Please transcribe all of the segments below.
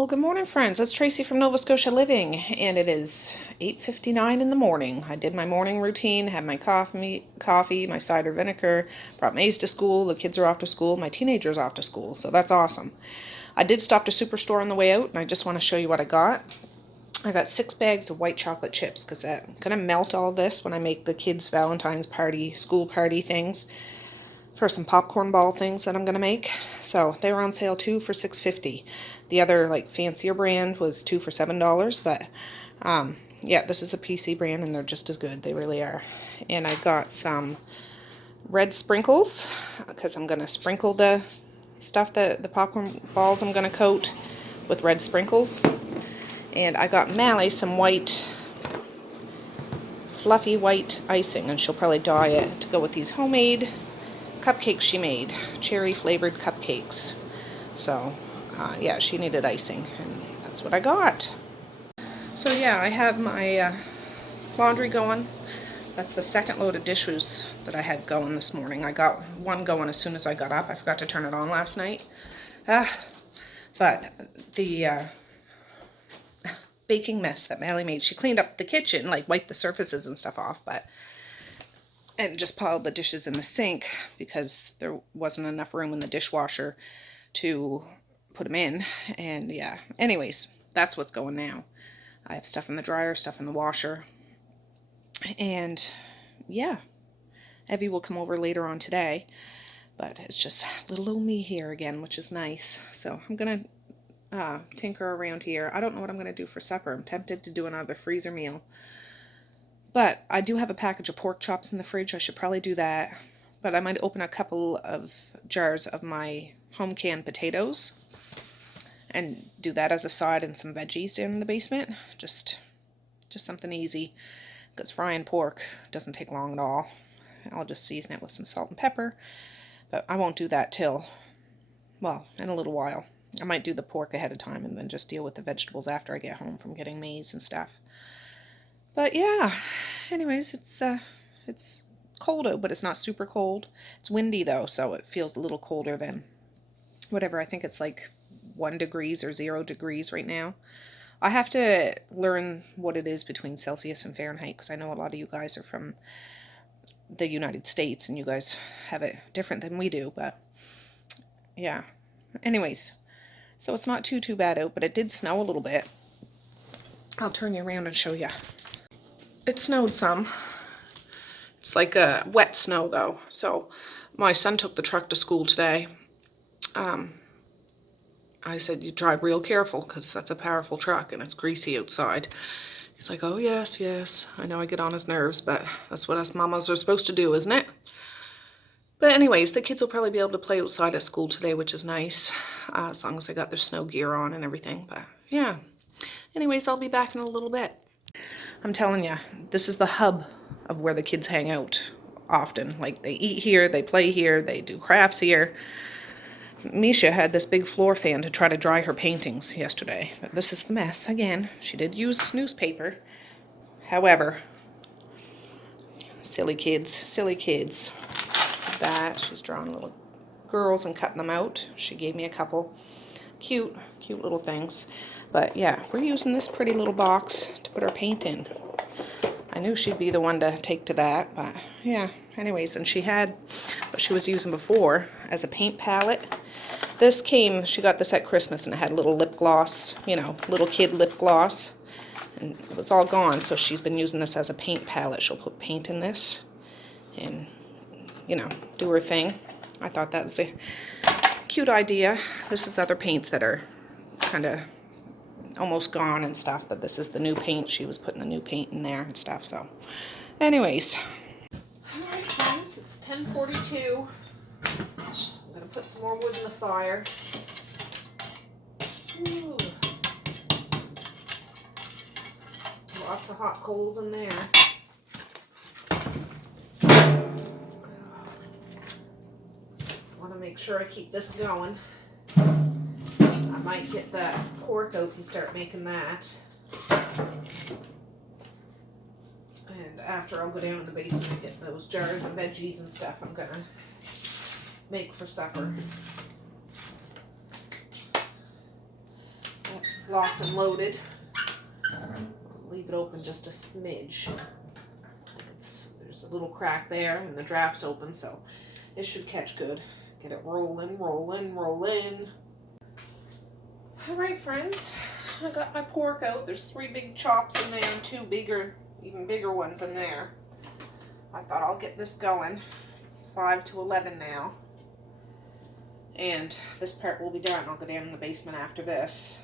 Well, good morning, friends. It's Tracy from Nova Scotia Living, and it is 8:59 in the morning. I did my morning routine, had my coffee, my cider vinegar, brought Maze to school. The kids are off to school. My teenager's off to school, so that's awesome. I did stop to Superstore on the way out, and I just want to show you what I got. I got 6 bags of white chocolate chips because I'm going to melt all this when I make the kids' Valentine's party, school party things for some popcorn ball things that I'm going to make. So they were on sale 2 for $6.50. The other like fancier brand was 2 for $7, but yeah, this is a PC brand and they're just as good. They really are. And I got some red sprinkles because I'm going to sprinkle the stuff that the popcorn balls I'm going to coat with red sprinkles. And I got Mally some white, fluffy white icing, and she'll probably dye it to go with these homemade cupcakes she made, cherry flavored cupcakes. So yeah, she needed icing, and that's what I got. So yeah, I have my laundry going. That's the second load of dishes that I had going this morning. I got one going as soon as I got up. I forgot to turn it on last night. But the baking mess that Mally made, she cleaned up the kitchen, like wiped the surfaces and stuff off, and just piled the dishes in the sink because there wasn't enough room in the dishwasher to put them in. And yeah, anyways, that's what's going now. I have stuff in the dryer, stuff in the washer, and yeah, Evie will come over later on today, but it's just little old me here again, which is nice. So I'm gonna tinker around here. I don't know what I'm gonna do for supper. I'm tempted to do another freezer meal, but I do have a package of pork chops in the fridge. I should probably do that. But I might open a couple of jars of my home canned potatoes and do that as a side, and some veggies in the basement. Just something easy, because frying pork doesn't take long at all. I'll just season it with some salt and pepper, but I won't do that till, well, in a little while. I might do the pork ahead of time and then just deal with the vegetables after I get home from getting maize and stuff. But yeah, anyways, it's cold out, but it's not super cold. It's windy though, so it feels a little colder than whatever. I think it's like 1 degree or 0 degrees right now. I have to learn what it is between Celsius and Fahrenheit, because I know a lot of you guys are from the United States and you guys have it different than we do, but yeah. Anyways, so it's not too bad out, but it did snow a little bit. I'll turn you around and show you. It snowed some. It's like a wet snow though. So my son took the truck to school today. I said, you drive real careful because that's a powerful truck and it's greasy outside. He's like, oh yes, yes. I know I get on his nerves, but that's what us mamas are supposed to do, isn't it? But anyways, the kids will probably be able to play outside at school today, which is nice, as long as they got their snow gear on and everything. But yeah. Anyways, I'll be back in a little bit. I'm telling you, this is the hub of where the kids hang out often. Like, they eat here, they play here, they do crafts here. Misha had this big floor fan to try to dry her paintings yesterday. But this is the mess again. She did use newspaper. However, silly kids, silly kids. That, she's drawing little girls and cutting them out. She gave me a couple cute little things. But yeah, we're using this pretty little box to put our paint in. I knew she'd be the one to take to that, but yeah, anyways. And she had what she was using before as a paint palette. This came, she got this at Christmas, and it had a little lip gloss, you know, little kid lip gloss, and it was all gone. So she's been using this as a paint palette. She'll put paint in this and, you know, do her thing. I thought that was a cute idea. This is other paints that are kind of almost gone and stuff, but this is the new paint. She was putting the new paint in there and stuff. So anyways, all right guys, it's 10:42. I'm gonna put some more wood in the fire. Ooh. Lots of hot coals in there. Want to make sure I keep this going. I might get the pork out and start making that. And after, I'll go down in the basement and get those jars of veggies and stuff I'm gonna make for supper. That's locked and loaded. Leave it open just a smidge. There's a little crack there and the draft's open, so it should catch good. Get it rolling, rolling, rolling. Alright friends, I got my pork out. There's 3 big chops in there and 2 bigger, even bigger ones in there. I thought I'll get this going. It's 5 to 11 now. And this part will be done. I'll go down in the basement after this.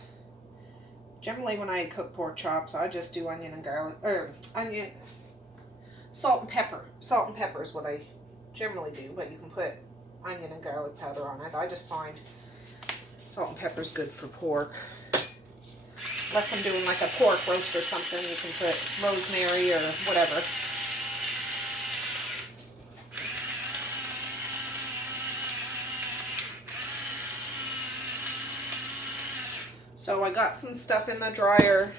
Generally when I cook pork chops, I just do onion and garlic, or onion, salt and pepper. Salt and pepper is what I generally do, but you can put onion and garlic powder on it. I just find salt and pepper is good for pork. Unless I'm doing like a pork roast or something, you can put rosemary or whatever. So I got some stuff in the dryer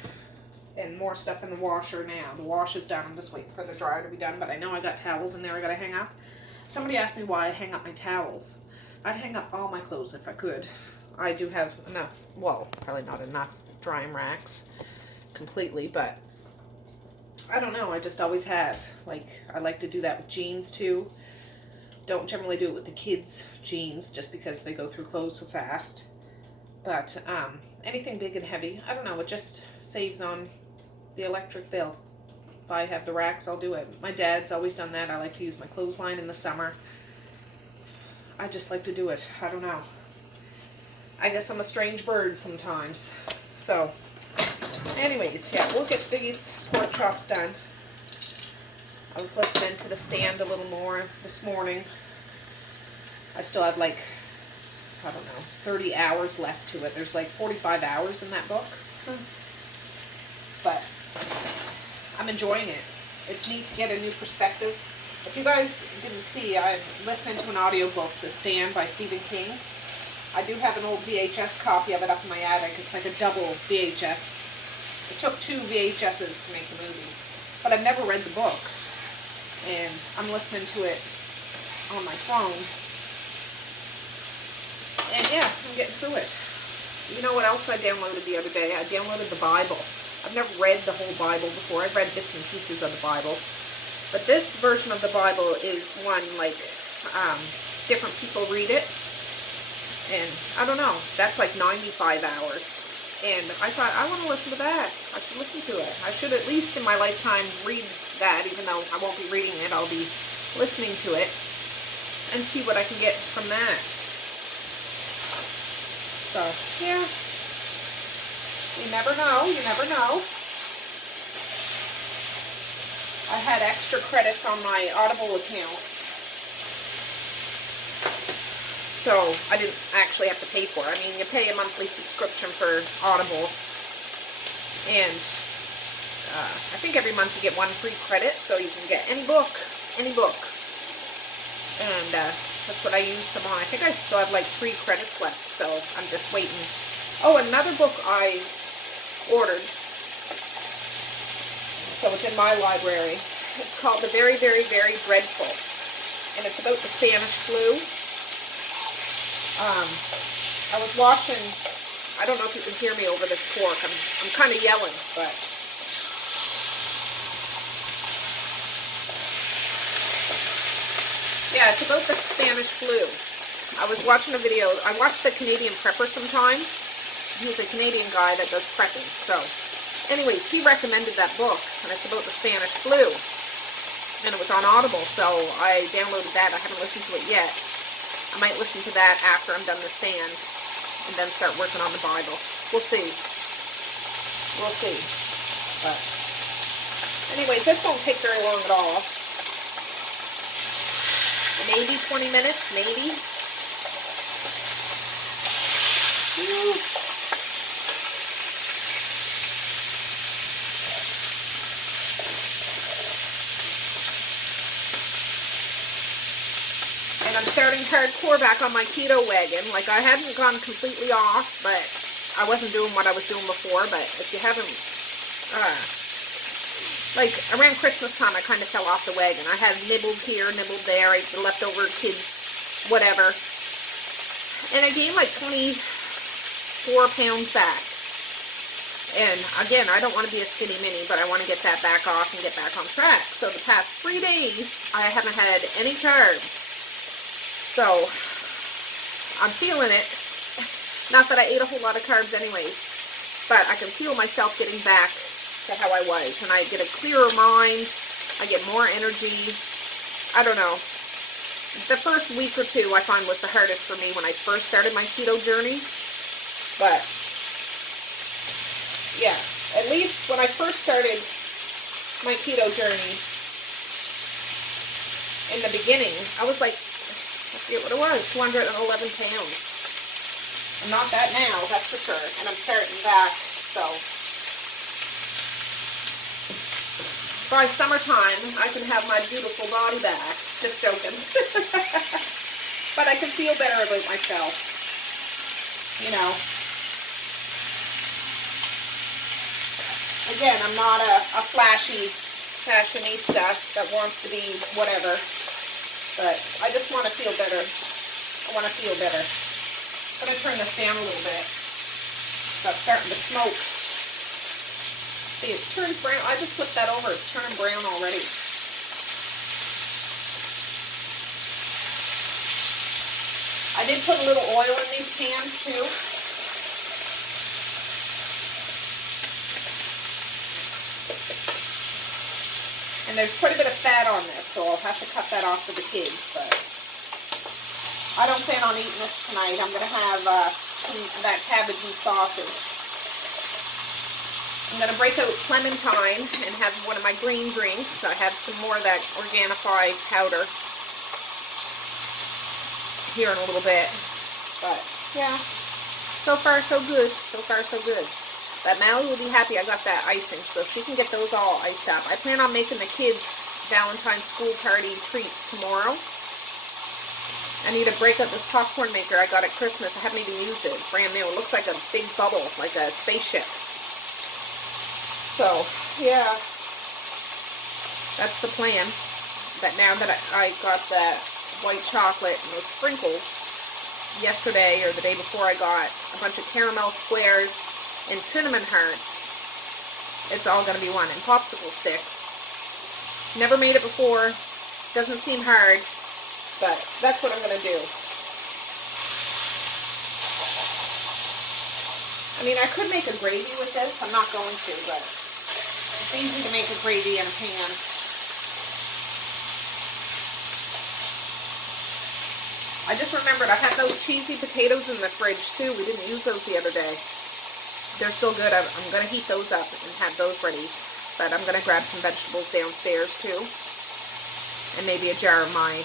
and more stuff in the washer now. The wash is done. I'm just waiting for the dryer to be done, but I know I got towels in there I gotta hang up. Somebody asked me why I hang up my towels. I'd hang up all my clothes if I could. I do have enough, well, probably not enough drying racks completely, but I don't know. I just always have. Like, I like to do that with jeans too. Don't generally do it with the kids' jeans just because they go through clothes so fast. But anything big and heavy, I don't know, it just saves on the electric bill. If I have the racks, I'll do it. My dad's always done that. I like to use my clothesline in the summer. I just like to do it. I don't know. I guess I'm a strange bird sometimes. So, anyways, yeah, we'll get these pork chops done. I was listening to the stand a little more this morning. I still have like, I don't know, 30 hours left to it. There's like 45 hours in that book. But I'm enjoying it. It's neat to get a new perspective. If you guys didn't see, I'm listening to an audiobook, The Stand by Stephen King. I do have an old VHS copy of it up in my attic. It's like a double VHS. It took 2 VHSs to make the movie. But I've never read the book. And I'm listening to it on my phone. And yeah, I'm getting through it. You know what else I downloaded the other day? I downloaded the Bible. I've never read the whole Bible before. I've read bits and pieces of the Bible. But this version of the Bible is one, like, different people read it. And I don't know, that's like 95 hours. And I thought, I want to listen to that. I should listen to it. I should at least in my lifetime read that, even though I won't be reading it. I'll be listening to it and see what I can get from that. So, yeah. You never know. You never know. I had extra credits on my Audible account. So, I didn't actually have to pay for it. I mean, you pay a monthly subscription for Audible. And I think every month you get 1 free credit. So, you can get any book. Any book. And that's what I use some on. I think I still have like 3 credits left, so I'm just waiting. Oh, another book I ordered. So it's in my library. It's called The Very, Very, Very Dreadful. And it's about the Spanish flu. I was watching, I don't know if you can hear me over this pork. I'm kind of yelling, but yeah, it's about the Spanish flu. I was watching a video. I watch the Canadian Prepper sometimes. He's a Canadian guy that does prepping. So, anyways, he recommended that book, and it's about the Spanish flu. And it was on Audible, so I downloaded that. I haven't listened to it yet. I might listen to that after I'm done the stand, and then start working on the Bible. We'll see. We'll see. But, anyways, this won't take very long at all. Maybe 20 minutes, maybe. Woo. And I'm starting hardcore back on my keto wagon. Like, I hadn't gone completely off, but I wasn't doing what I was doing before. But if you haven't, like, around Christmas time, I kind of fell off the wagon. I had nibbled here, nibbled there, I ate the leftover kids, whatever. And I gained like 24 pounds back. And again, I don't want to be a skinny mini, but I want to get that back off and get back on track. So the past 3 days, I haven't had any carbs. So I'm feeling it. Not that I ate a whole lot of carbs anyways, but I can feel myself getting back to how I was. And I get a clearer mind. I get more energy. I don't know. The first week or two I find was the hardest for me when I first started my keto journey. But yeah, at least when I first started my keto journey, in the beginning, I was like, I forget what it was, 211 pounds. I'm not that now, that's for sure, and I'm starting back, so. By summertime, I can have my beautiful body back. Just joking. But I can feel better about myself, you know. Again, I'm not a flashy fashionista that wants to be whatever, but I just want to feel better. I want to feel better. I'm going to turn this down a little bit. It's starting to smoke. See, it turns brown. I just flipped that over. It's turning brown already. I did put a little oil in these pans too. And there's quite a bit of fat on this, so I'll have to cut that off for the kids, but I don't plan on eating this tonight. I'm going to have that cabbage and sausage. I'm going to break out clementine and have one of my green drinks. I have some more of that Organifi powder here in a little bit. But, yeah, so far so good. So far so good. That Mally will be happy I got that icing, so she can get those all iced up. I plan on making the kids' Valentine's school party treats tomorrow. I need to break up this popcorn maker I got at Christmas. I haven't even used it. It's brand new. It looks like a big bubble, like a spaceship. So, yeah. That's the plan. But now that I got that white chocolate and those sprinkles, yesterday or the day before I got a bunch of caramel squares and cinnamon hearts, it's all going to be one. And popsicle sticks. Never made it before. Doesn't seem hard, but that's what I'm going to do. I mean, I could make a gravy with this. I'm not going to, but it's easy to make a gravy in a pan. I just remembered I had those cheesy potatoes in the fridge too. We didn't use those the other day. They're still good. I'm going to heat those up and have those ready. But I'm going to grab some vegetables downstairs too. And maybe a jar of my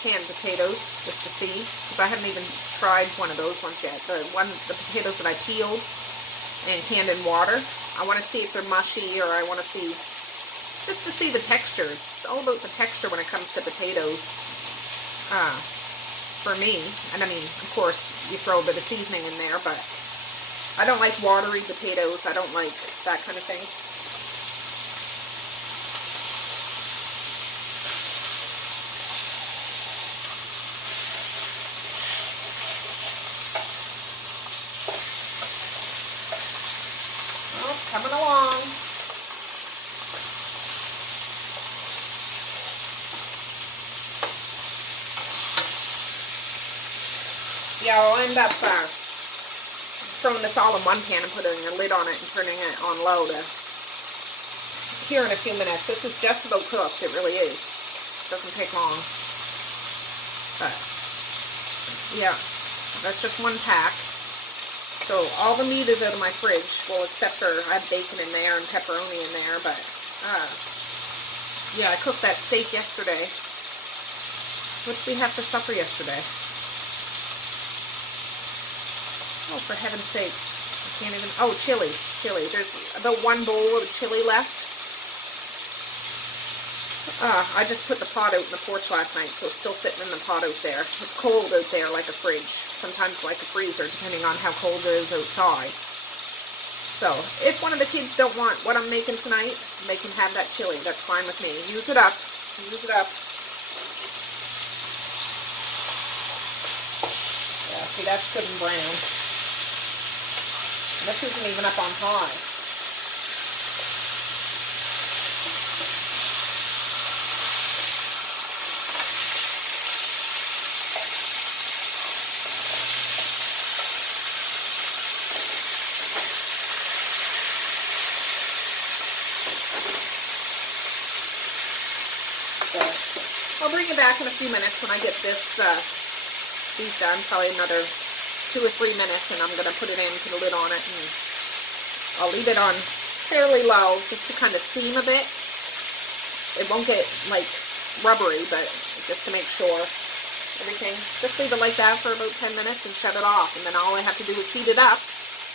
canned potatoes just to see. Because I haven't even tried one of those ones yet. The potatoes that I peeled and canned in water. I want to see if they're mushy, or I want to see, just to see the texture. It's all about the texture when it comes to potatoes. For me. And I mean, of course, you throw a bit of seasoning in there, but I don't like watery potatoes. I don't like that kind of thing. Oh, coming along. Yeah, I'll end up throwing this all in one pan and putting a lid on it and turning it on low to here in a few minutes. This is just about cooked. It really is. Doesn't take long. But yeah, that's just one pack. So all the meat is out of my fridge. Well, except for I have bacon in there and pepperoni in there. But yeah, I cooked that steak yesterday. What did we have for supper yesterday? Oh, for heaven's sakes. I can't even... Oh, chili. Chili. There's about one bowl of chili left. I just put the pot out in the porch last night, so it's still sitting in the pot out there. It's cold out there like a fridge. Sometimes like a freezer, depending on how cold it is outside. So, if one of the kids don't want what I'm making tonight, they can have that chili. That's fine with me. Use it up. Use it up. Yeah, see, that's good and brown. This isn't even up on high. So I'll bring you back in a few minutes when I get this beef done, probably another 2 or 3 minutes, and I'm going to put it in, put a lid on it, and I'll leave it on fairly low just to kind of steam a bit. It won't get like rubbery, but just to make sure everything, just leave it like that for about 10 minutes and shut it off, and then all I have to do is heat it up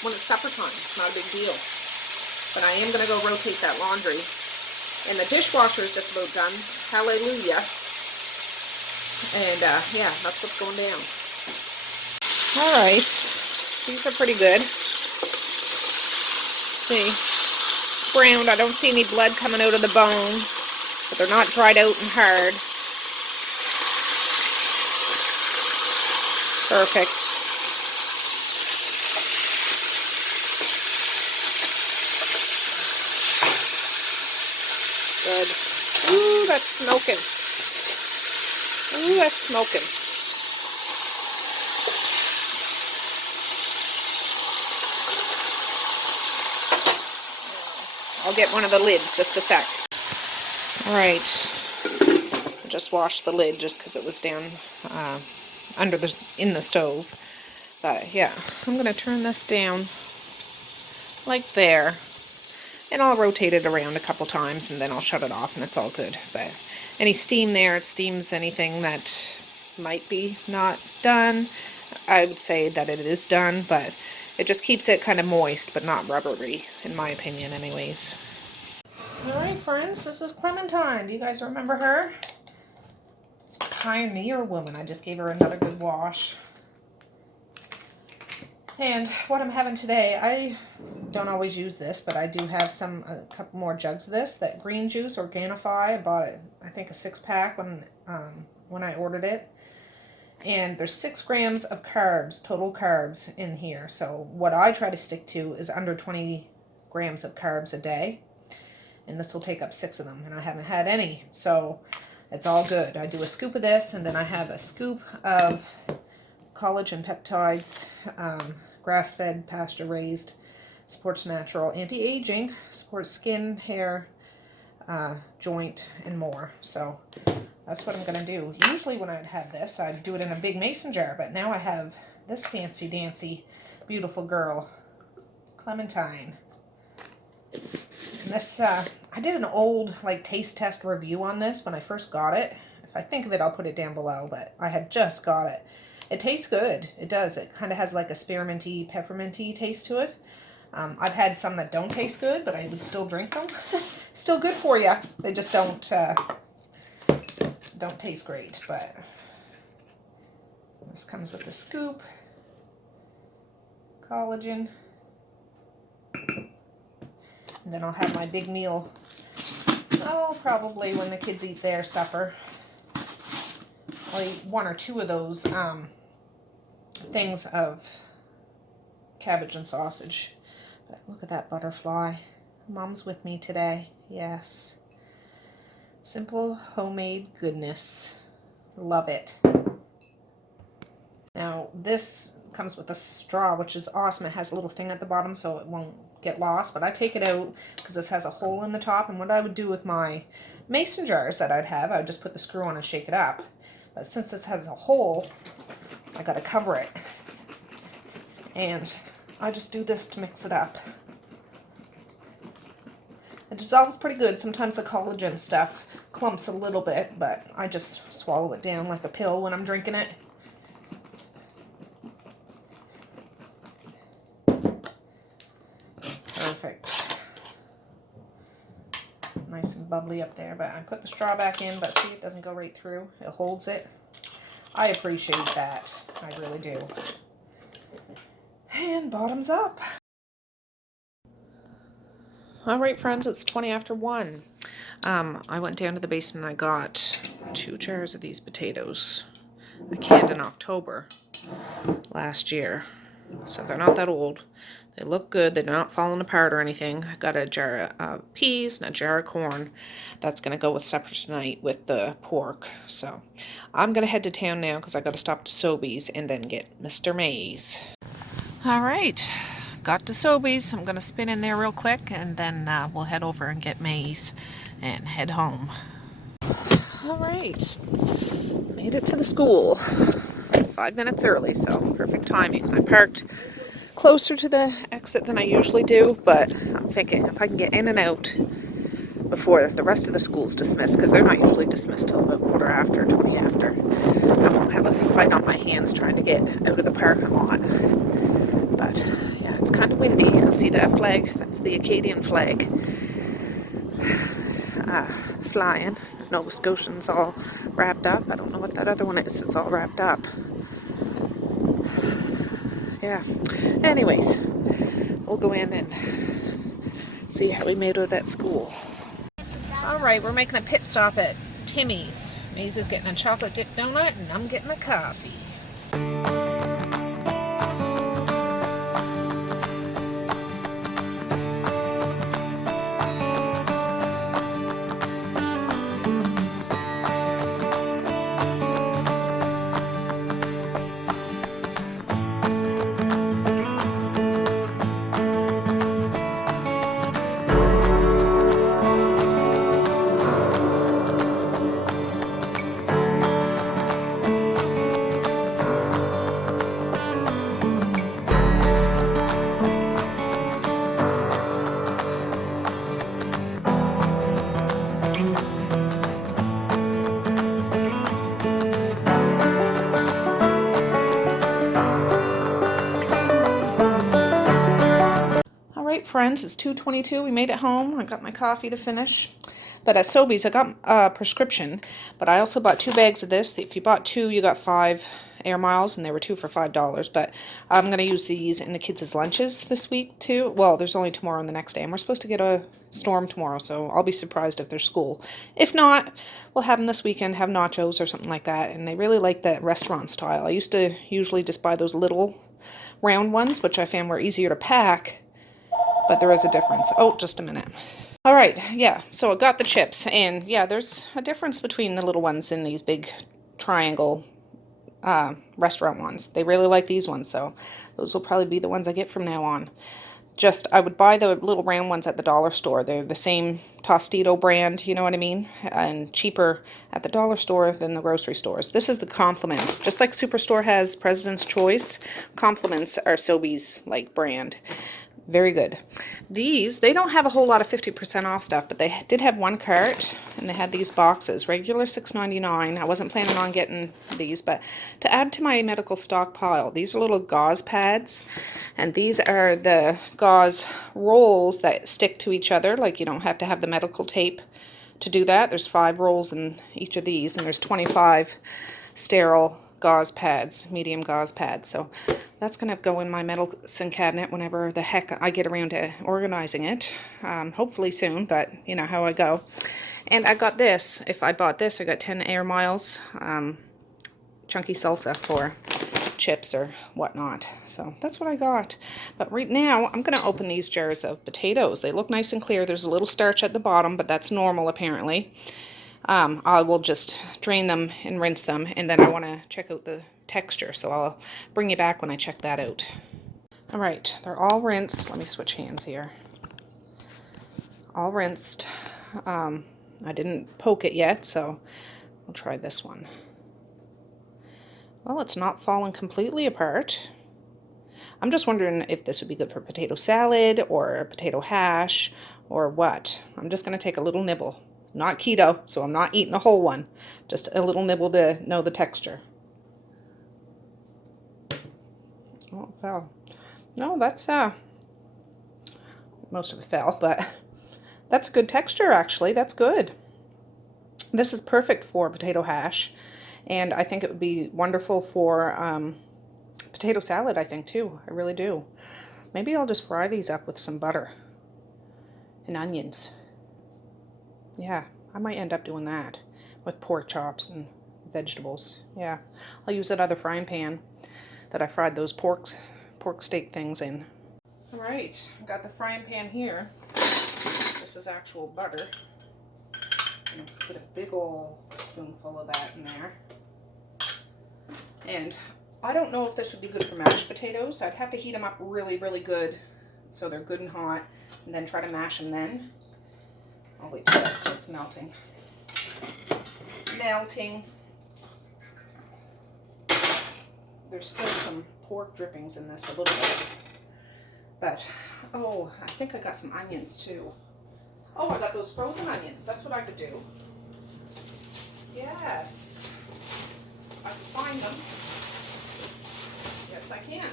when it's supper time. It's not a big deal. But I am going to go rotate that laundry, and the dishwasher is just about done. Hallelujah. And yeah, that's what's going down. Alright, these are pretty good. See, browned. I don't see any blood coming out of the bone, but they're not dried out and hard. Perfect. Good. Ooh, that's smoking. Ooh, that's smoking. I'll get one of the lids, just a sec. Alright, I just washed the lid just because it was down in the stove. But yeah, I'm going to turn this down like there. And I'll rotate it around a couple times and then I'll shut it off and it's all good. But any steam there, it steams anything that might be not done. I would say that it is done, but it just keeps it kind of moist, but not rubbery, in my opinion anyways. Alright friends, this is Clementine. Do you guys remember her? It's a pioneer woman. I just gave her another good wash. And what I'm having today, I don't always use this, but I do have a couple more jugs of this. That green juice, Organifi. I bought it, I think a 6-pack when I ordered it. And there's 6 grams of carbs, total carbs in here. So what I try to stick to is under 20 grams of carbs a day. And this will take up 6 of them, and I haven't had any. So it's all good. I do a scoop of this, and then I have a scoop of collagen peptides, grass-fed, pasture-raised, supports natural anti-aging, supports skin, hair, joint, and more. So that's what I'm going to do. Usually when I'd have this, I'd do it in a big mason jar, but now I have this fancy-dancy, beautiful girl, Clementine. And this, I did an old taste test review on this when I first got it. If I think of it, I'll put it down below, but I had just got it. It tastes good. It does. It kind of has like a spearminty, pepperminty taste to it. I've had some that don't taste good, but I would still drink them. Still good for you. They just don't taste great. But this comes with a scoop, collagen, and then I'll have my big meal. Oh, probably when the kids eat their supper. I'll eat 1 or 2 of those things of cabbage and sausage. But look at that butterfly. Mom's with me today. Yes. Simple homemade goodness. Love it. Now this comes with a straw, which is awesome. It has a little thing at the bottom so it won't get lost, but I take it out because this has a hole in the top. And what I would do with my mason jars that I'd have, I would just put the screw on and shake it up. But since this has a hole, I got to cover it. And I just do this to mix it up. It dissolves pretty good. Sometimes the collagen stuff clumps a little bit, but I just swallow it down like a pill when I'm drinking it. Perfect. Nice and bubbly up there, but I put the straw back in, but see, it doesn't go right through. It holds it. I appreciate that. I really do. And bottoms up. Alright friends, it's 20 after 1. I went down to the basement and I got 2 jars of these potatoes. I canned in October last year. so they're not that old. They look good. They're not falling apart or anything. I got a jar of peas and a jar of corn. That's going to go with supper tonight with the pork. So I'm going to head to town now because I got to stop to Sobeys and then get Mr. Mays. All right, got to Sobeys. I'm going to spin in there real quick and then we'll head over and get Mays and head home. All right, made it to the school 5 minutes early, so perfect timing. I parked closer to the exit than I usually do, but I'm thinking if I can get in and out before the rest of the school's dismissed, because they're not usually dismissed till about quarter after, 20 after, I won't have a fight on my hands trying to get out of the parking lot. But yeah, it's kind of windy. You can see that flag. That's the Acadian flag flying. Nova Scotian's all wrapped up. I don't know what that other one is. It's all wrapped up. Yeah. Anyways, we'll go in and see how we made it at school. All right, we're making a pit stop at Timmy's. Maze is getting a chocolate dip donut and I'm getting a coffee. Friends, it's 2:22. We made it home. I got my coffee to finish. But at Sobeys, I got a prescription, but I also bought 2 bags of this. If you bought 2, you got 5 air miles, and they were 2 for $5. But I'm going to use these in the kids' lunches this week, too. Well, there's only tomorrow and the next day, and we're supposed to get a storm tomorrow, so I'll be surprised if there's school. If not, we'll have them this weekend, have nachos or something like that, and they really like that restaurant style. I used to usually just buy those little round ones, which I found were easier to pack, but there is a difference. Oh, just a minute. All right, yeah, so I got the chips, and yeah, there's a difference between the little ones and these big triangle restaurant ones. They really like these ones, so those will probably be the ones I get from now on. Just, I would buy the little round ones at the dollar store. They're the same Tostito brand, you know what I mean? And cheaper at the dollar store than the grocery stores. This is the Compliments. Just like Superstore has President's Choice, Compliments are Sobeys like brand. Very good. These, they don't have a whole lot of 50% off stuff, but they did have one cart, and they had these boxes. Regular $6.99. I wasn't planning on getting these, but to add to my medical stockpile, these are little gauze pads, and these are the gauze rolls that stick to each other. Like, you don't have to have the medical tape to do that. There's 5 rolls in each of these, and there's 25 sterile gauze pads, medium gauze pads. So that's going to go in my medicine cabinet whenever the heck I get around to organizing it. Hopefully soon, but you know how I go. And I got this. If I bought this, I got 10 air miles chunky salsa for chips or whatnot. So that's what I got. But right now, I'm going to open these jars of potatoes. They look nice and clear. There's a little starch at the bottom, but that's normal apparently. I will just drain them and rinse them, and then I want to check out the texture, so I'll bring you back when I check that out. All right, they're all rinsed. Let me switch hands here. All rinsed. I didn't poke it yet, so we'll try this one. Well, it's not fallen completely apart. I'm just wondering if this would be good for potato salad or potato hash or what. I'm just going to take a little nibble. Not keto, so I'm not eating a whole one. Just a little nibble to know the texture. Oh, it fell. No, that's, most of it fell, but that's a good texture, actually. That's good. This is perfect for potato hash, and I think it would be wonderful for potato salad, I think, too. I really do. Maybe I'll just fry these up with some butter and onions. Yeah, I might end up doing that with pork chops and vegetables. Yeah, I'll use that other frying pan that I fried those pork pork steak things in. All right, I've got the frying pan here. This is actual butter. I'm gonna put a big old spoonful of that in there. And I don't know if this would be good for mashed potatoes. I'd have to heat them up really, really good so they're good and hot, and then try to mash them then. I'll wait till that starts melting. There's still some pork drippings in this a little bit. But, oh, I think I got some onions too. Oh, I got those frozen onions. That's what I could do. Yes. I can find them. Yes, I can.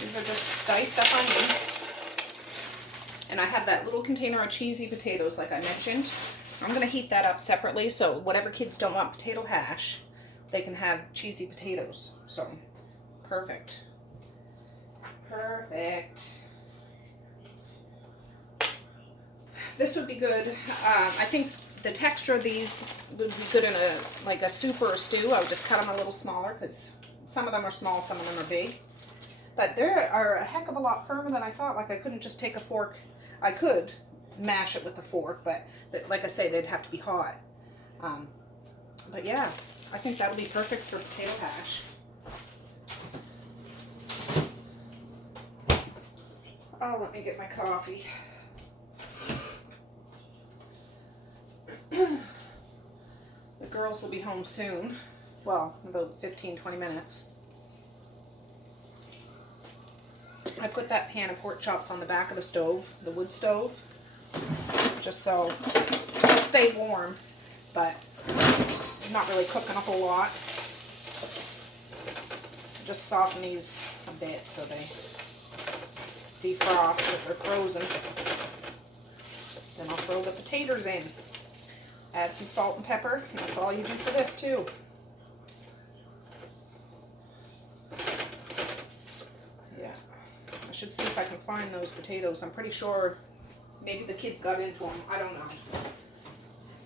These are just diced up onions. And I have that little container of cheesy potatoes like I mentioned. I'm going to heat that up separately, so whatever kids don't want potato hash, they can have cheesy potatoes. So, perfect. Perfect. This would be good. I think the texture of these would be good in a soup or a stew. I would just cut them a little smaller because some of them are small, some of them are big. But they are a heck of a lot firmer than I thought. Like I couldn't just take a fork. I could mash it with a fork, but like I say, they'd have to be hot. But yeah, I think that'll be perfect for potato hash. Oh, let me get my coffee. The girls will be home soon. Well, in about 15-20 minutes. I put that pan of pork chops on the back of the stove, the wood stove, just so it'll stay warm, but not really cooking a whole lot. Just soften these a bit so they defrost if they're frozen. Then I'll throw the potatoes in. Add some salt and pepper, and that's all you do for this too. Yeah, I should see if I can find those potatoes. I'm pretty sure maybe the kids got into them. I don't know.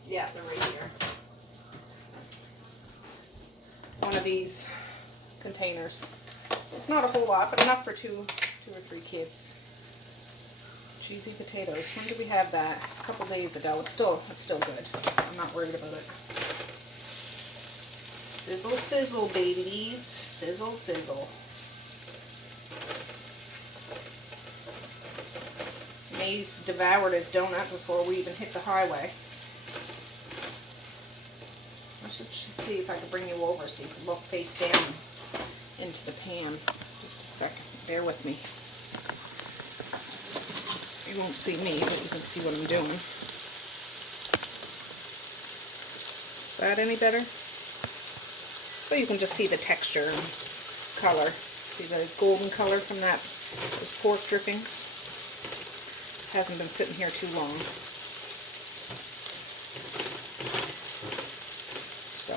Yeah, they're right here. One of these containers. So it's not a whole lot, but enough for two or three kids. Cheesy potatoes. When did we have that? A couple days ago. It's still good. I'm not worried about it. Sizzle, sizzle, babies. Sizzle, sizzle. May's devoured his donut before we even hit the highway. I should see if I can bring you over so you can look face down into the pan. Just a second. Bear with me. You won't see me, but you can see what I'm doing. Is that any better? So you can just see the texture and color. See the golden color from those pork drippings? Hasn't been sitting here too long. So,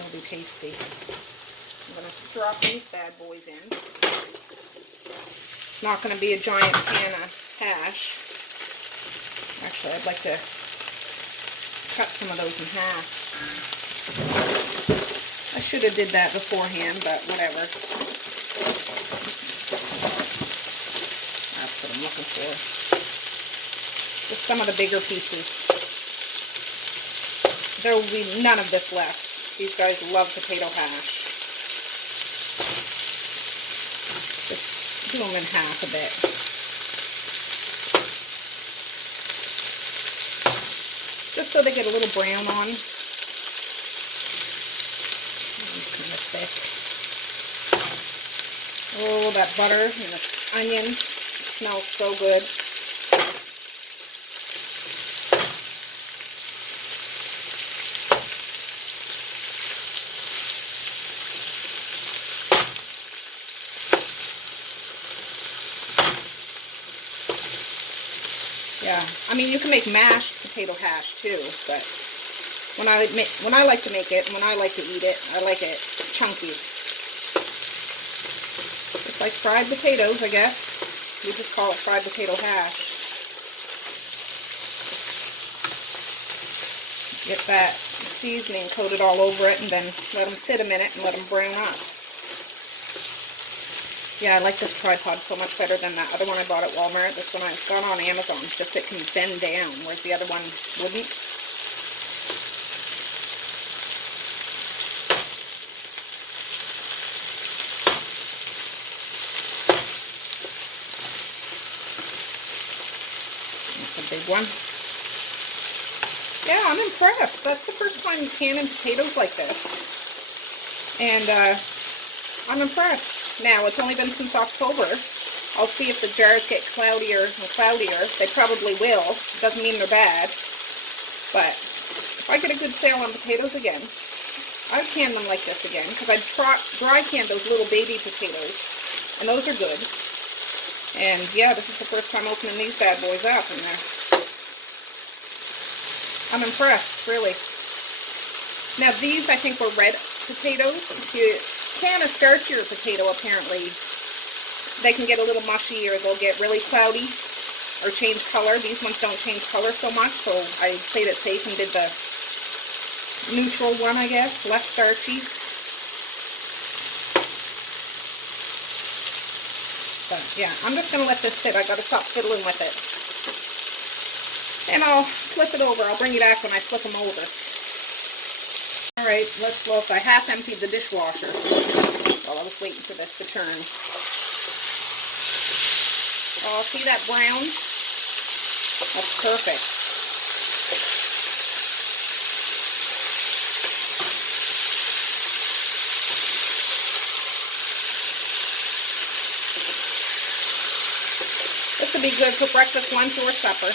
it'll be tasty. I'm going to drop these bad boys in. It's not going to be a giant pan of hash. Actually, I'd like to cut some of those in half. I should have did that beforehand, but whatever. That's what I'm looking for. Just some of the bigger pieces. There will be none of this left. These guys love potato hash. Just do them in half a bit. Just so they get a little brown on. These kind of thick. Oh, that butter and the onions. It smells so good. Yeah, I mean you can make mashed potato hash too, but when I like to make it, and when I like to eat it, I like it chunky. Just like fried potatoes, I guess. We just call it fried potato hash. Get that seasoning coated all over it, and then let them sit a minute and let them brown up. Yeah, I like this tripod so much better than that other one I bought at Walmart. This one I got on Amazon. It's just it can bend down, whereas the other one wouldn't. That's a big one. Yeah, I'm impressed. That's the first time canning potatoes like this. And I'm impressed. Now, it's only been since October. I'll see if the jars get cloudier and cloudier. They probably will. Doesn't mean they're bad. But if I get a good sale on potatoes again, I would can them like this again. Because I dry canned those little baby potatoes. And those are good. And yeah, this is the first time opening these bad boys up. And I'm impressed, really. Now these, I think, were red potatoes. If you can a starchier potato, apparently, they can get a little mushy or they'll get really cloudy or change color. These ones don't change color so much, so I played it safe and did the neutral one, I guess, less starchy. But yeah, I'm just going to let this sit. I got to stop fiddling with it. And I'll flip it over. I'll bring you back when I flip them over. Alright, let's look. I half emptied the dishwasher while I was waiting for this to turn. Oh, see that brown? That's perfect. This would be good for breakfast, lunch, or supper.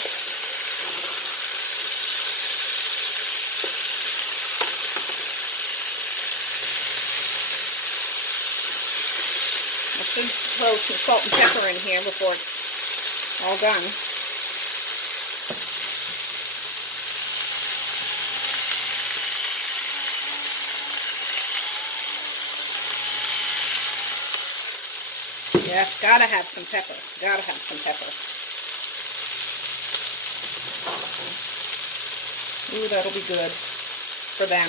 I should throw some salt and pepper in here before it's all done. Yes, gotta have some pepper. Gotta have some pepper. Ooh, that'll be good for them.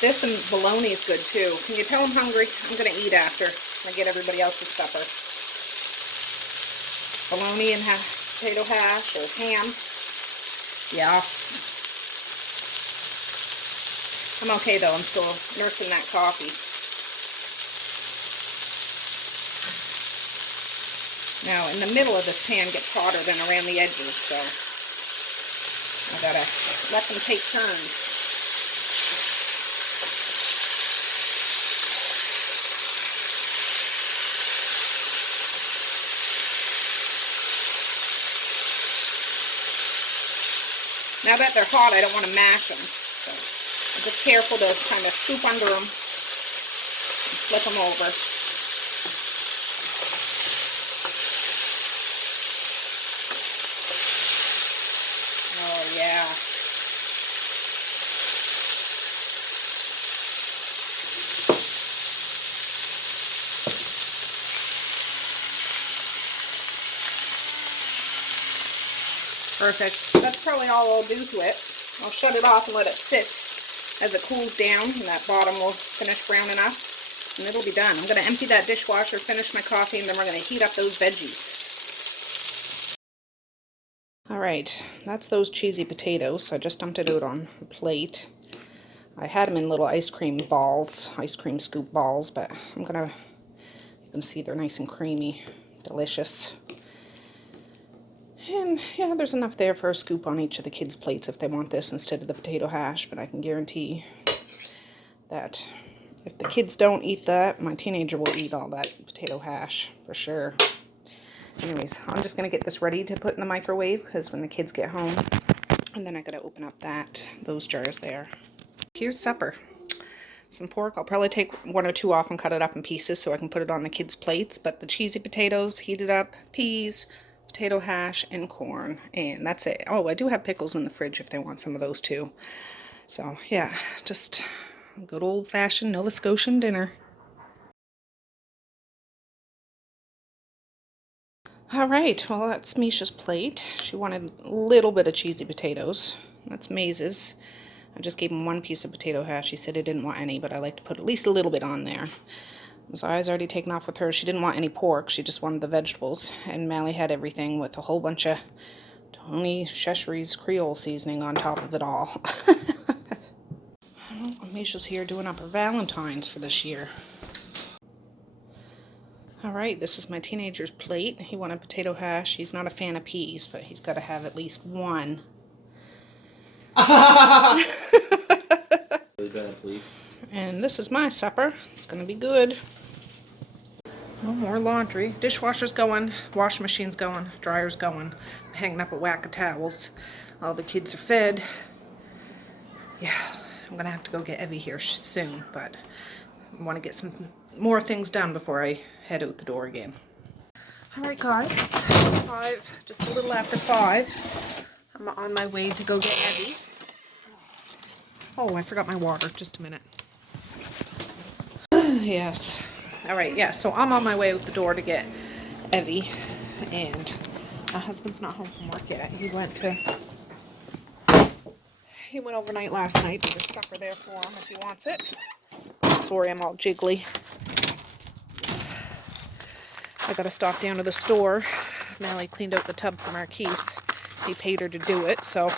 This and bologna is good too. Can you tell I'm hungry? I'm going to eat after I get everybody else's supper. Bologna and potato hash or ham. Yes. I'm okay though. I'm still nursing that coffee. Now, in the middle of this pan gets hotter than around the edges, so I gotta let them take turns. Now that they're hot, I don't want to mash them. So I'm just careful to kind of scoop under them and flip them over. Oh, yeah. Perfect. That's probably all I'll do to it. I'll shut it off and let it sit as it cools down, and that bottom will finish browning up, and it'll be done. I'm going to empty that dishwasher, finish my coffee, and then we're going to heat up those veggies. Alright, that's those cheesy potatoes. I just dumped it out on a plate. I had them in little ice cream balls, ice cream scoop balls, but you can see they're nice and creamy, delicious. And yeah, there's enough there for a scoop on each of the kids' plates if they want this instead of the potato hash, but I can guarantee that if the kids don't eat that, my teenager will eat all that potato hash for sure. Anyways, I'm just going to get this ready to put in the microwave because when the kids get home, and then I got to open up those jars there. Here's supper. Some pork. I'll probably take one or two off and cut it up in pieces so I can put it on the kids' plates, but the cheesy potatoes, heated up, peas, potato hash, and corn, and that's it. Oh, I do have pickles in the fridge if they want some of those too. So yeah, just a good old-fashioned Nova Scotian dinner. All right, well, that's Misha's plate. She wanted a little bit of cheesy potatoes. That's Maze's. I just gave him one piece of potato hash. He said he didn't want any, but I like to put at least a little bit on there. Zai's already taken off with her. She didn't want any pork. She just wanted the vegetables. And Mally had everything with a whole bunch of Tony Cheshre's Creole seasoning on top of it all. Misha's here doing up her Valentine's for this year. Alright, this is my teenager's plate. He wanted potato hash. He's not a fan of peas, but he's got to have at least one. And this is my supper. It's going to be good. Oh, more laundry. Dishwasher's going, washing machine's going, dryer's going. I'm hanging up a whack of towels. All the kids are fed. Yeah, I'm going to have to go get Evie here soon, but I want to get some more things done before I head out the door again. Alright guys, it's 5, just a little after 5. I'm on my way to go get Evie. Oh, I forgot my water. Just a minute. Yes. Alright, yeah, so I'm on my way out the door to get Evie, and my husband's not home from work yet. He went overnight last night. There's supper there for him if he wants it. Sorry, I'm all jiggly. I gotta stop down to the store. Mally cleaned out the tub from our keys. He paid her to do it, so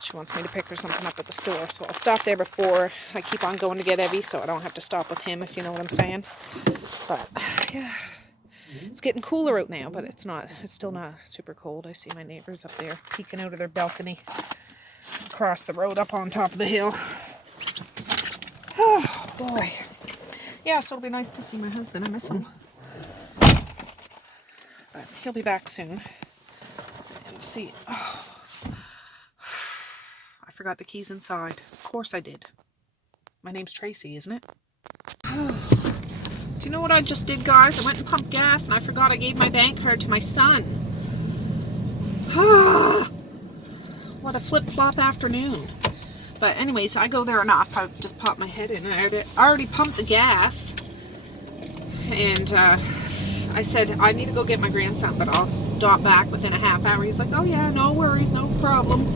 she wants me to pick her something up at the store. So I'll stop there before I keep on going to get Evie, so I don't have to stop with him, if you know what I'm saying. But yeah, it's getting cooler out now, but it's still not super cold. I see my neighbors up there peeking out of their balcony across the road up on top of the hill. Oh boy. Yeah, so it'll be nice to see my husband. I miss him. But he'll be back soon. And see. Oh. I forgot the keys inside. Of course I did. My name's Tracey, isn't it? Do you know what I just did, guys? I went and pumped gas and I forgot I gave my bank card to my son. What a flip-flop afternoon. But anyways, I go there enough. I just popped my head in. I already pumped the gas. And I said, I need to go get my grandson, but I'll stop back within a half hour. He's like, oh yeah, no worries, no problem.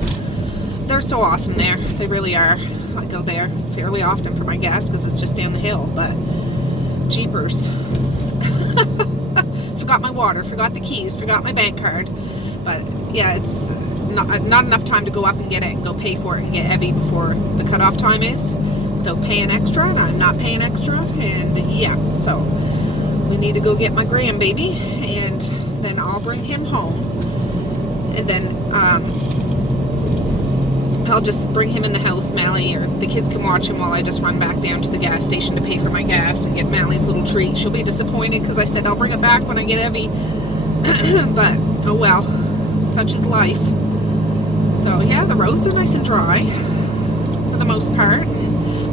They're so awesome there. They really are. I go there fairly often for my gas because it's just down the hill, but jeepers. Forgot my water, forgot the keys, forgot my bank card. But yeah, it's not enough time to go up and get it and go pay for it and get Evie before the cutoff time is. They'll pay an extra, and I'm not paying extra. And yeah, so we need to go get my grandbaby, and then I'll bring him home. And then I'll just bring him in the house. Mally or the kids can watch him while I just run back down to the gas station to pay for my gas and get Mally's little treat. She'll be disappointed because I said I'll bring it back when I get Evie. But oh well, such is life. So yeah, the roads are nice and dry for the most part.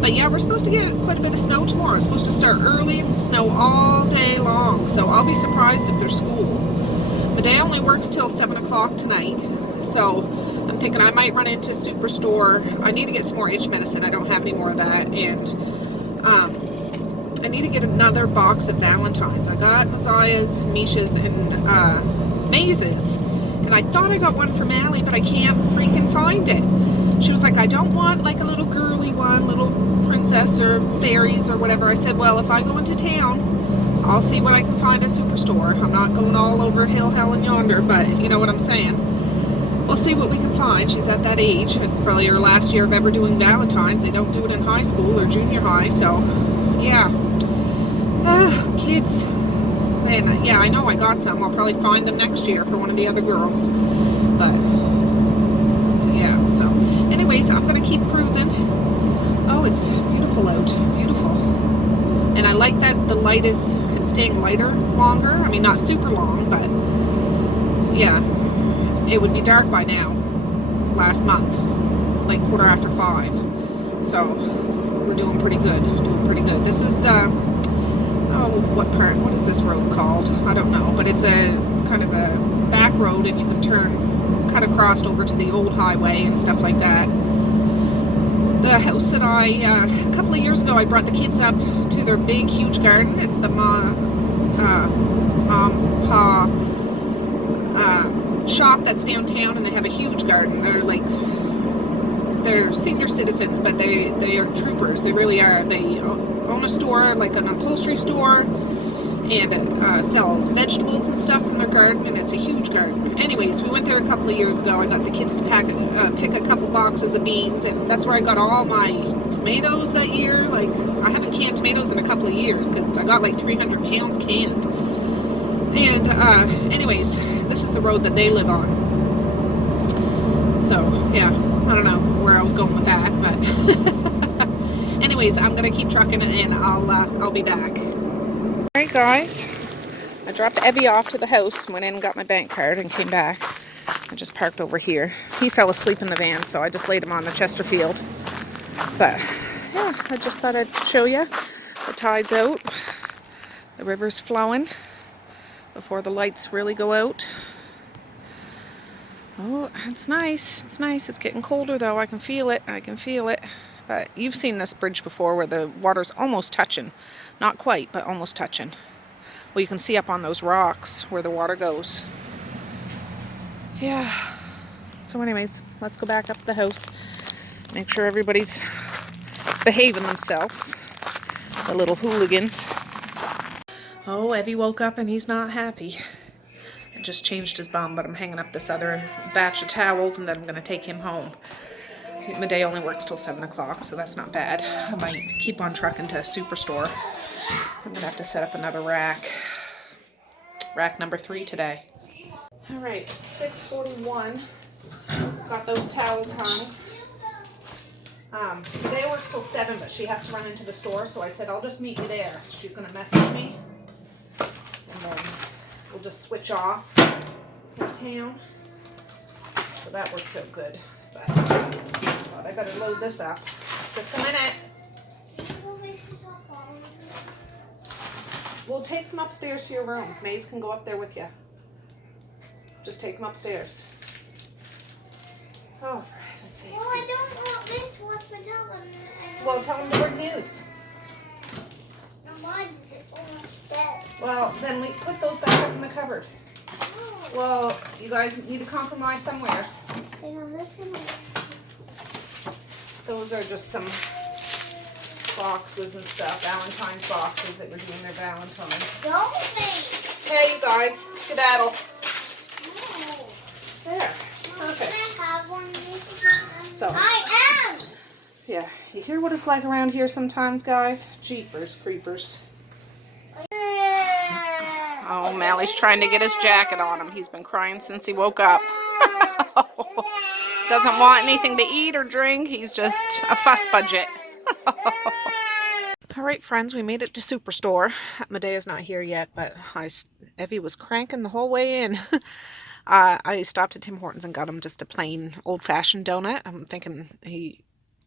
But yeah, we're supposed to get quite a bit of snow tomorrow. It's supposed to start early and snow all day long. So I'll be surprised if there's school. The day only works till 7 o'clock tonight. So I'm thinking I might run into Superstore. I need to get some more itch medicine. I don't have any more of that. And I need to get another box of Valentine's. I got Messiah's, Misha's, and Maze's. And I thought I got one for Mally, but I can't freaking find it. She was like, I don't want like a little girly one, little princess or fairies or whatever. I said, well, if I go into town, I'll see what I can find at Superstore. I'm not going all over hill, hell, and yonder, but you know what I'm saying. We'll see what we can find. She's at that age. It's probably her last year of ever doing Valentine's. They don't do it in high school or junior high, so yeah. Kids. And yeah, I know I got some. I'll probably find them next year for one of the other girls. But yeah, so anyways, I'm gonna keep cruising. Oh, it's beautiful out. Beautiful. And I like that the light it's staying lighter longer. I mean, not super long, but yeah. It would be dark by now. Last month. It's like 5:15. So we're doing pretty good. This is what is this road called? I don't know, but it's a kind of a back road, and you can cut across over to the old highway and stuff like that. The house that a couple of years ago, I brought the kids up to their big, huge garden. It's the pa shop that's downtown, and they have a huge garden. They're senior citizens, but they are troopers. They really are. They own a store, like an upholstery store, and sell vegetables and stuff from their garden, and it's a huge garden. Anyways, we went there a couple of years ago. I got the kids to pick a couple boxes of beans, and that's where I got all my tomatoes that year. Like, I haven't canned tomatoes in a couple of years because I got like 300 pounds canned. And anyways, this is the road that they live on. So yeah, I don't know where I was going with that, but anyways, I'm gonna keep trucking, and I'll be back. Alright guys, I dropped Evie off to the house, went in and got my bank card, and came back. I just parked over here. He fell asleep in the van, so I just laid him on the Chesterfield. But yeah, I just thought I'd show you. The tide's out, the river's flowing before the lights really go out. Oh, it's nice. It's nice. It's getting colder though. I can feel it. I can feel it. But you've seen this bridge before where the water's almost touching. Not quite, but almost touching. Well, you can see up on those rocks where the water goes. Yeah. So anyways, let's go back up to the house. Make sure everybody's behaving themselves. The little hooligans. Oh, Evie woke up and he's not happy. I just changed his bum, but I'm hanging up this other batch of towels, and then I'm going to take him home. My day only works till 7 o'clock, so that's not bad. I might keep on trucking to Superstore. I'm going to have to set up another rack. Rack number 3 today. Alright, 6:41. Got those towels hung. The day works till 7, but she has to run into the store, so I said I'll just meet you there. She's going to message me, and then we'll just switch off in town. So that works out good. But I better load this up. Just a minute. We'll take them upstairs to your room. Maze can go up there with you. Just take them upstairs. Oh, for heaven's sakes. Well, I don't want Maze to watch my television. Well, tell him to bring his. Mine's almost dead. Well, then we put those back up in the cupboard. Oh. Well, you guys need to compromise somewhere. Those are just some boxes and stuff, Valentine's boxes that were doing their Valentine's. Okay, you guys, skedaddle. No. There, perfect. Can I have one? So, I am. Yeah, you hear what it's like around here sometimes, guys? Jeepers creepers. Oh, Mally's trying to get his jacket on him. He's been crying since he woke up. Doesn't want anything to eat or drink. He's just a fuss budget. Alright friends, we made it to Superstore. Medea's not here yet, but Evie was cranking the whole way in. I stopped at Tim Hortons and got him just a plain old-fashioned donut. I'm thinking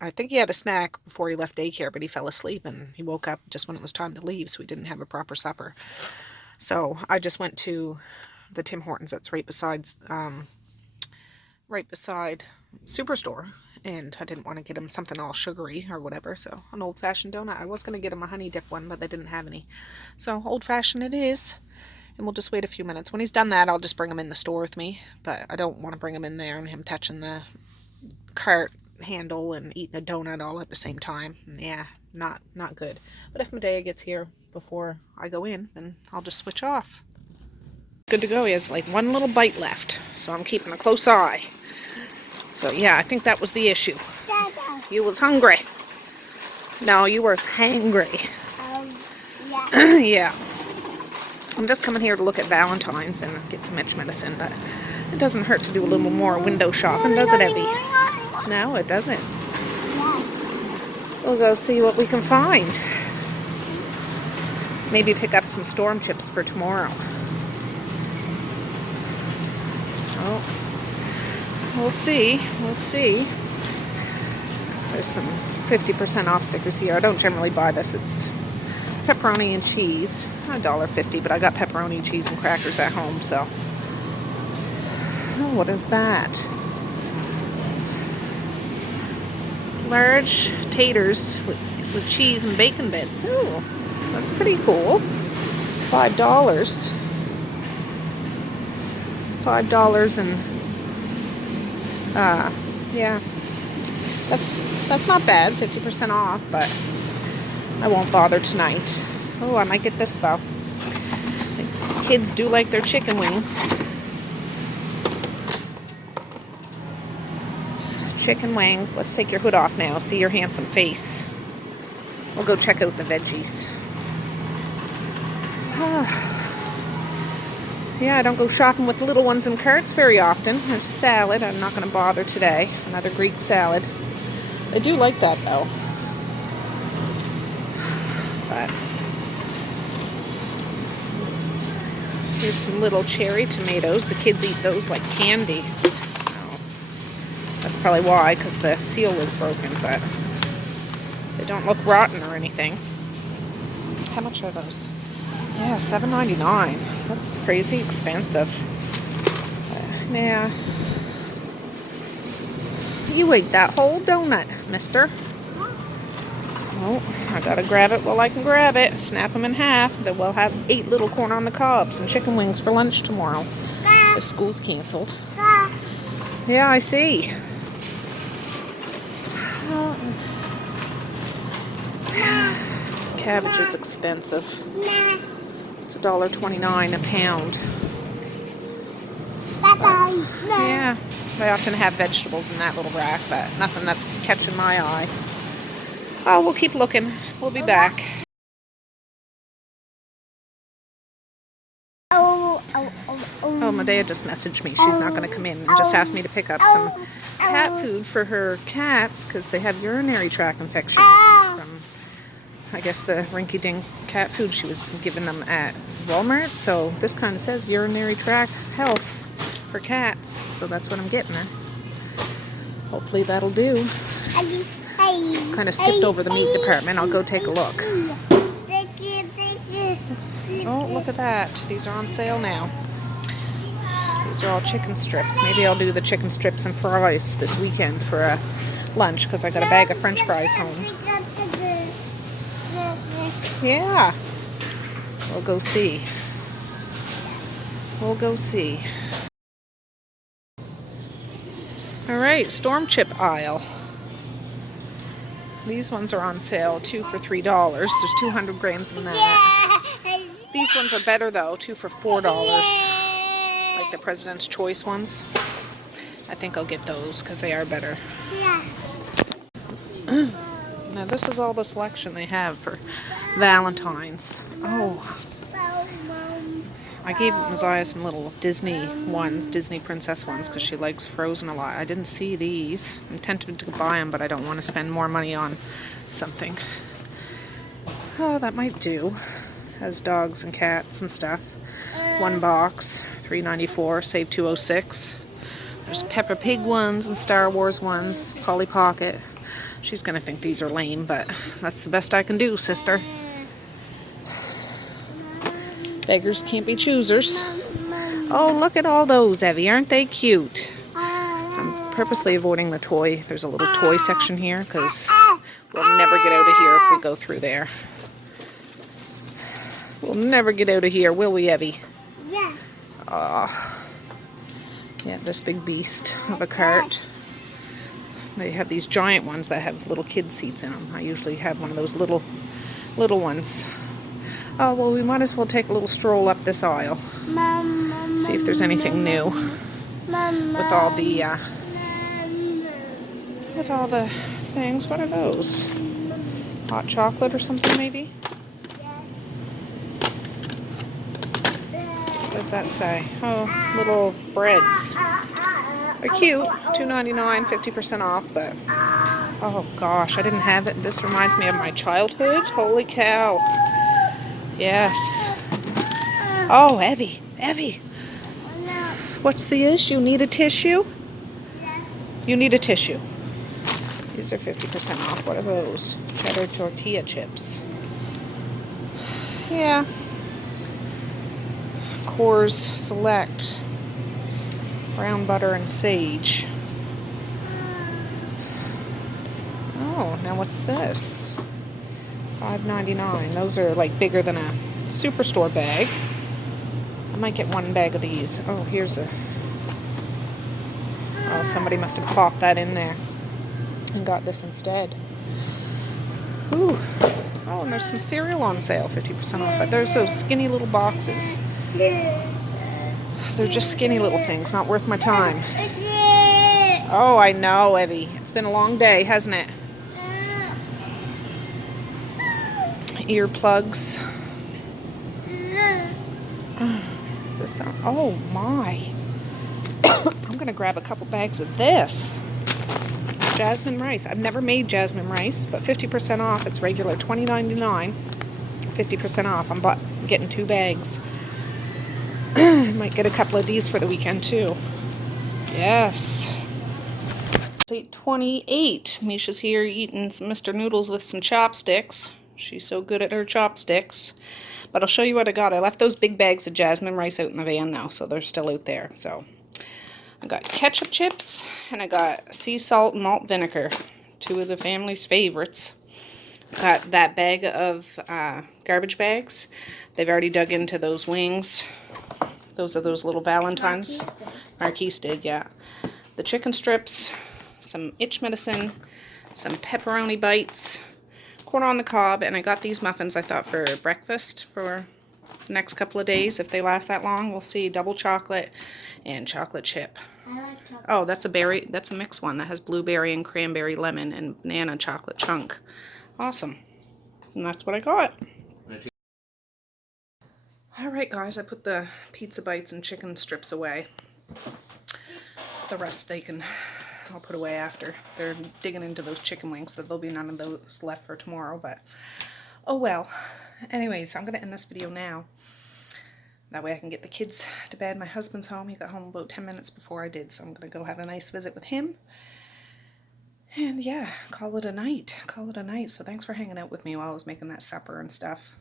I think he had a snack before he left daycare, but he fell asleep and he woke up just when it was time to leave, so he didn't have a proper supper. So I just went to the Tim Hortons that's right beside Superstore, and I didn't want to get him something all sugary or whatever, so an old-fashioned donut. I was going to get him a honey dip one, but they didn't have any. So old-fashioned it is, and we'll just wait a few minutes. When he's done that, I'll just bring him in the store with me, but I don't want to bring him in there and him touching the cart handle and eating a donut all at the same time. Yeah, not good. But if Medea gets here before I go in, then I'll just switch off. Good to go. He has like one little bite left, so I'm keeping a close eye. So yeah, I think that was the issue. Dada. You was hungry. No, you were hangry. Yeah. Yeah. I'm just coming here to look at Valentine's and get some itch medicine, but it doesn't hurt to do a little more window shopping, does it, Evie? No, it doesn't. We'll go see what we can find. Maybe pick up some storm chips for tomorrow. Oh, we'll see. We'll see. There's some 50% off stickers here. I don't generally buy this. It's pepperoni and cheese. $1.50, but I got pepperoni, cheese, and crackers at home, so. Oh, what is that? Large taters with cheese and bacon bits. Ooh, that's pretty cool. $5. $5 and yeah, that's not bad. 50% off, but I won't bother tonight. Oh, I might get this though. The kids do like their chicken wings. Chicken wings. Let's take your hood off now. See your handsome face. We'll go check out the veggies. Yeah, I don't go shopping with the little ones in carts very often. There's salad. I'm not going to bother today. Another Greek salad. I do like that though. But here's some little cherry tomatoes. The kids eat those like candy. Oh, that's probably why, because the seal was broken, but they don't look rotten or anything. How much are those? Yeah, $7.99. That's crazy expensive. Yeah. You ate that whole donut, mister. Oh, I gotta grab it while I can grab it. Snap them in half. Then we'll have 8 little corn on the cobs and chicken wings for lunch tomorrow. If school's canceled. Yeah, I see. Cabbage is expensive. It's $1.29 a pound. Yeah, I often have vegetables in that little rack, but nothing that's catching my eye. Oh, we'll keep looking. We'll be back. Oh, Medea just messaged me. She's not going to come in and just asked me to pick up some cat food for her cats because they have urinary tract infection from, I guess, the rinky-dink cat food she was giving them at Walmart. So this kind of says urinary tract health for cats. So that's what I'm getting her. Hopefully that'll do. Kind of skipped over the meat department. I'll go take a look. Oh, look at that. These are on sale now. These are all chicken strips. Maybe I'll do the chicken strips and fries this weekend for lunch because I got a bag of French fries home. Yeah. We'll go see. We'll go see. Alright, storm chip aisle. These ones are on sale, 2 for $3. There's 200 grams in that. These ones are better though, 2 for $4. Like the President's Choice ones. I think I'll get those because they are better. Now this is all the selection they have for Valentine's. Oh. I gave Messiah some little Disney ones, Disney princess ones, because she likes Frozen a lot. I didn't see these. I'm tempted to buy them, but I don't want to spend more money on something. Oh, that might do. Has dogs and cats and stuff. 1 box, $3.94, save $2.06. There's Peppa Pig ones and Star Wars ones, Polly Pocket. She's going to think these are lame, but that's the best I can do, sister. Beggars can't be choosers. Oh, look at all those, Evie. Aren't they cute? I'm purposely avoiding the toy. There's a little toy section here because we'll never get out of here if we go through there. We'll never get out of here, will we, Evie? Yeah. Yeah, this big beast of a cart. They have these giant ones that have little kid seats in them. I usually have one of those little ones. Oh, well, we might as well take a little stroll up this aisle. See if there's anything new with all the things. What are those? Hot chocolate or something, maybe? What does that say? Oh, little breads. They're cute. $2.99, 50% off, but oh gosh, I didn't have it. This reminds me of my childhood. Holy cow. Yes. Oh, Evie. What's the issue? You need a tissue? You need a tissue. These are 50% off. What are those? Cheddar tortilla chips. Yeah. Chores Select. Brown butter and sage. Oh, now what's this? $5.99. Those are like bigger than a Superstore bag. I might get one bag of these. Oh, here's a... Oh, somebody must have plopped that in there and got this instead. Ooh. Oh, and there's some cereal on sale, 50% off. But there's those skinny little boxes. They're just skinny little things, not worth my time. Oh, I know, Evie. It's been a long day, hasn't it? Earplugs. Oh my. I'm going to grab a couple bags of this. Jasmine rice. I've never made jasmine rice, but 50% off. It's regular $20.99. 50% off. I'm getting 2 bags. Might get a couple of these for the weekend too. Yes. It's 8:28. Misha's here eating some Mr. Noodles with some chopsticks. She's so good at her chopsticks. But I'll show you what I got. I left those big bags of jasmine rice out in the van now, so they're still out there. So I got ketchup chips, and I got sea salt and malt vinegar, 2 of the family's favorites. Got that bag of garbage bags. They've already dug into those wings. Those are those little Valentines. Marquise did, yeah. The chicken strips, some itch medicine, some pepperoni bites, corn on the cob, and I got these muffins, I thought, for breakfast for the next couple of days. If they last that long, we'll see. Double chocolate and chocolate chip. I like chocolate. Oh, that's a mixed one that has blueberry and cranberry lemon and banana chocolate chunk. Awesome. And that's what I got. Alright guys, I put the pizza bites and chicken strips away. The rest I'll put away after. They're digging into those chicken wings, so there'll be none of those left for tomorrow, but oh well. Anyways, I'm going to end this video now. That way I can get the kids to bed. My husband's home. He got home about 10 minutes before I did, so I'm going to go have a nice visit with him. And yeah, call it a night. Call it a night. So thanks for hanging out with me while I was making that supper and stuff.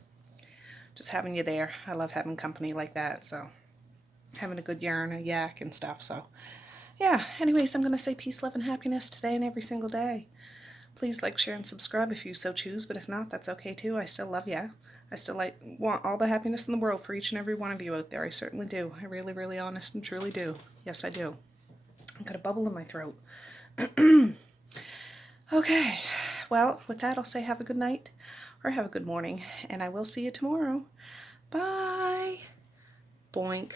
Just having you there. I love having company like that, so having a good yarn, a yak and stuff, so yeah. Anyways, I'm going to say peace, love, and happiness today and every single day. Please like, share, and subscribe if you so choose, but if not, that's okay too. I still love you. I still want all the happiness in the world for each and every one of you out there. I certainly do. I really, really honest and truly do. Yes, I do. I've got a bubble in my throat. Okay. Well, with that, I'll say have a good night or have a good morning, and I will see you tomorrow. Bye. Boink.